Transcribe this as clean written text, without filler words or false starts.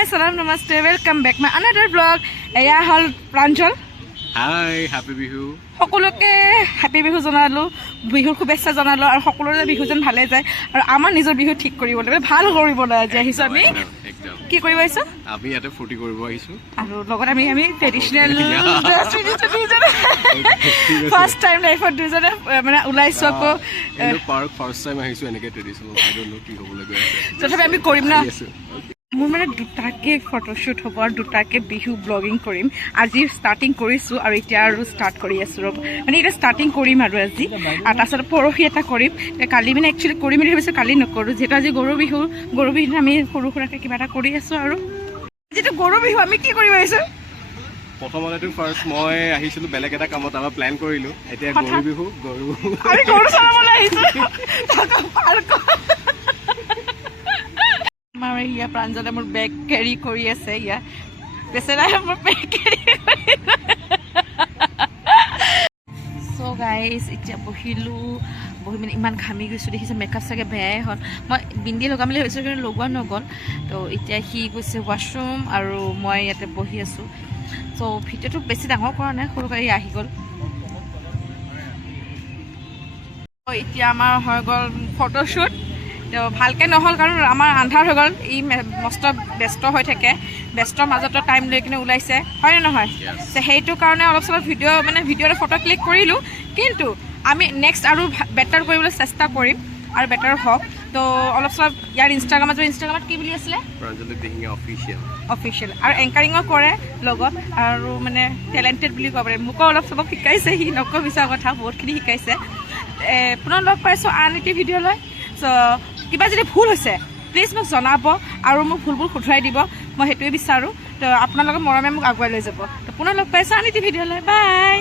Hi, salam, namaste. Welcome back. My another vlog. Eya hol Pranjal. Hi, happy bihu. সকলোকে happy Bihu জনালো বিহুৰ শুভেচ্ছা জনালো আৰু সকলোৰে বিহু যেন ভালে যায় আৰু আমাৰ নিজৰ বিহু ঠিক কৰিবলৈ ভাল কৰিবলৈ আজি আহিছো আমি কি কৰিব আহিছো আমি ইয়াতে ফূৰ্তি কৰিব আহিছো আৰু লগত আমি ট্ৰেডিশনেল ফাৰ্ষ্ট টাইম লাইফত দুজনে মানে ওলাইছো আকৌ পাৰ্ক ফাৰ্ষ্ট টাইম আহিছো এনেকে ট্ৰেডিশনেল আই ডোন্ট নো কি হ'বলৈ গৈ আছে তথাপি আমি কৰিম না মোৰ মানে দুটাকে ফটোশ্বুট হ'ব আৰু দুটাকে বিহু ব্লগিং কৰিম আজি ষ্টাৰ্টিং কৰিছোঁ আৰু এতিয়া আৰু ষ্টাৰ্ট কৰি আছোঁ ৰ'ব মানে এতিয়া ষ্টাৰ্টিং কৰিম আৰু আজি আৰু তাৰপিছত পৰহি এটা কৰিম কালি মানে একচুৱেলি কৰিম বুলি ভাবিছোঁ কালি নকৰোঁ যিহেতু আজি গৰু বিহু আমি সৰু সুৰাকৈ কিবা এটা কৰি আছোঁ আৰু যিটো গৰু বিহু আমি কি কৰিব আহিছোঁ প্ৰথমতেতো ফাৰ্ষ্ট মই আহিছিলোঁ বেলেগ এটা কামত আমাৰ প্লেন কৰিলোঁ এতিয়া গৰু বিহু আমি গৰু চৰাবলৈ আহিছোঁ আমাৰ ইয়া প্ৰাঞ্জলে মোৰ বেগ কেৰি কৰি আছে ইয়া বেচেৰাই মোৰ বেগ কেৰি কৰি চ' গাইজ এতিয়া বহি মানে ইমান ঘামি গৈছোঁ দেখিছে মেকআপ চাগে বেয়াই হ'ল মই বিন্দি লগাম বুলি ভাবিছোঁ কিন্তু লগোৱা নগ'ল তো এতিয়া সি গৈছে ৱাশ্বৰুম আৰু মই ইয়াতে বহি আছোঁ চ' ভিডিঅ'টো বেছি ডাঙৰ কৰা নাই সৰু গাড়ী আহি গ'ল এতিয়া আমাৰ হৈ গ'ল ফটোশ্বুট তো ভালকৈ নহ'ল কাৰণ আমাৰ আন্ধাৰ হৈ গ'ল ই মস্ত ব্যস্ত হৈ থাকে ব্যস্তৰ মাজতো টাইম লৈ কিনে ওলাইছে হয়নে নহয় সেইটো কাৰণে অলপ চলপ ভিডিঅ'ৰ ফটো ক্লিক কৰিলোঁ কিন্তু আমি নেক্সট আৰু বেটাৰ কৰিবলৈ চেষ্টা কৰিম আৰু বেটাৰ হওক তো অলপ চলপ ইয়াৰ ইনষ্টাগ্ৰামত কি বুলি আছিলে অফিচিয়েল আৰু এংকাৰিঙো কৰে লগত আৰু মানে টেলেণ্টেড বুলি ক'ব পাৰি মোকো অলপ চলপ শিকাইছে সি নকওঁ বিচৰা কথা বহুতখিনি শিকাইছে পুনৰ লগ পাইছোঁ আন এটি ভিডিঅ' লৈ চ' কিবা যদি ভুল হৈছে প্লিজ মোক জনাব আৰু মোক ভুলবোৰ শুধৰাই দিব মই সেইটোৱে বিচাৰোঁ তো আপোনালোকৰ মৰমে মোক আগুৱাই লৈ যাব তো পুনৰ লগ পাইছোঁ আন এটি ভিডিঅ' লৈ বাই